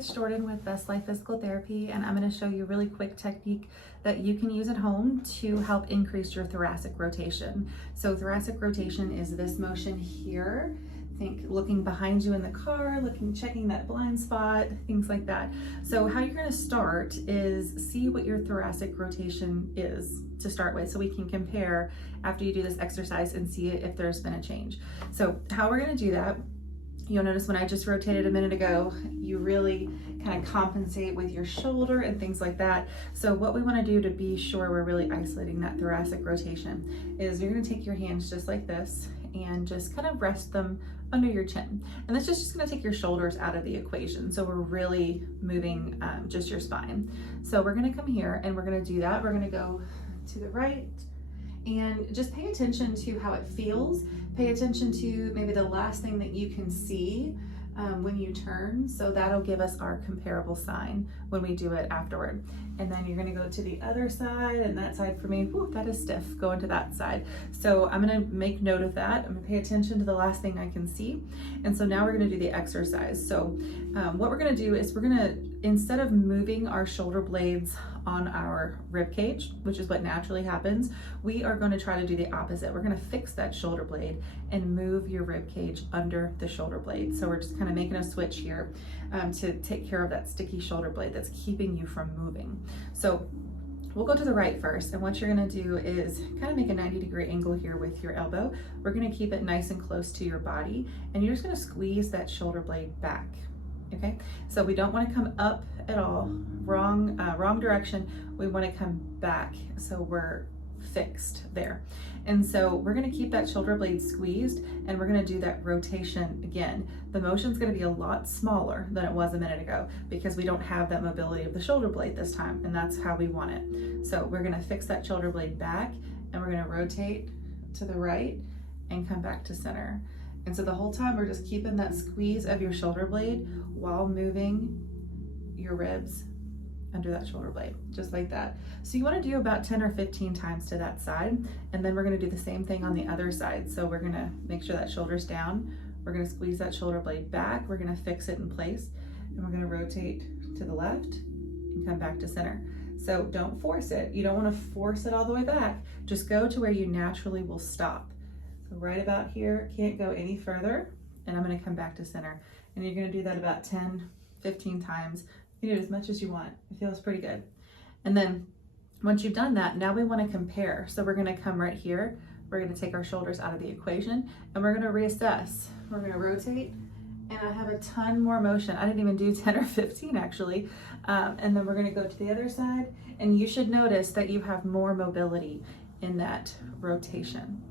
it's Jordan with Best Life Physical Therapy, and I'm going to show you a really quick technique that you can use at home to help increase your thoracic rotation. So thoracic rotation is this motion here. Think looking behind you in the car, checking that blind spot, things like that. So how you're going to start is see what your thoracic rotation is to start with, so we can compare after you do this exercise and see if there's been a change. So how we're going to do that, you'll notice when I just rotated a minute ago, you really kind of compensate with your shoulder and things like that. So what we want to do to be sure we're really isolating that thoracic rotation is you're going to take your hands just like this and just kind of rest them under your chin. And that's just going to take your shoulders out of the equation. So we're really moving just your spine. So we're going to come here and we're going to do that. We're going to go to the right and just pay attention to how it feels. Pay attention to maybe the last thing that you can see when you turn. So that'll give us our comparable sign when we do it afterward. And then you're gonna go to the other side, and that side for me, whew, that is stiff, going to that side. So I'm gonna make note of that. I'm gonna pay attention to the last thing I can see. And so now we're gonna do the exercise. So what we're gonna do is we're gonna, instead of moving our shoulder blades on our rib cage, which is what naturally happens, we are going to try to do the opposite. We're going to fix that shoulder blade and move your rib cage under the shoulder blade. So we're just kind of making a switch here to take care of that sticky shoulder blade that's keeping you from moving. So we'll go to the right first, and what you're going to do is kind of make a 90-degree angle here with your elbow. We're going to keep it nice and close to your body, and you're just going to squeeze that shoulder blade back. Okay, so we don't want to come up at all, wrong direction. We want to come back so we're fixed there. And so we're going to keep that shoulder blade squeezed, and we're going to do that rotation again. The motion's going to be a lot smaller than it was a minute ago because we don't have that mobility of the shoulder blade this time, and that's how we want it. So we're going to fix that shoulder blade back, and we're going to rotate to the right and come back to center. And so the whole time we're just keeping that squeeze of your shoulder blade while moving your ribs under that shoulder blade, just like that. So you want to do about 10 or 15 times to that side, and then we're going to do the same thing on the other side. So we're going to make sure that shoulder's down. We're going to squeeze that shoulder blade back. We're going to fix it in place, and we're going to rotate to the left and come back to center. So don't force it. You don't want to force it all the way back. Just go to where you naturally will stop. So right about here, can't go any further, and I'm going to come back to center. And you're going to do that about 10, 15 times. You can do it as much as you want. It feels pretty good. And then once you've done that, now we want to compare. So we're going to come right here. We're going to take our shoulders out of the equation, and we're going to reassess. We're going to rotate, and I have a ton more motion. I didn't even do 10 or 15 actually. And then we're going to go to the other side, and you should notice that you have more mobility in that rotation.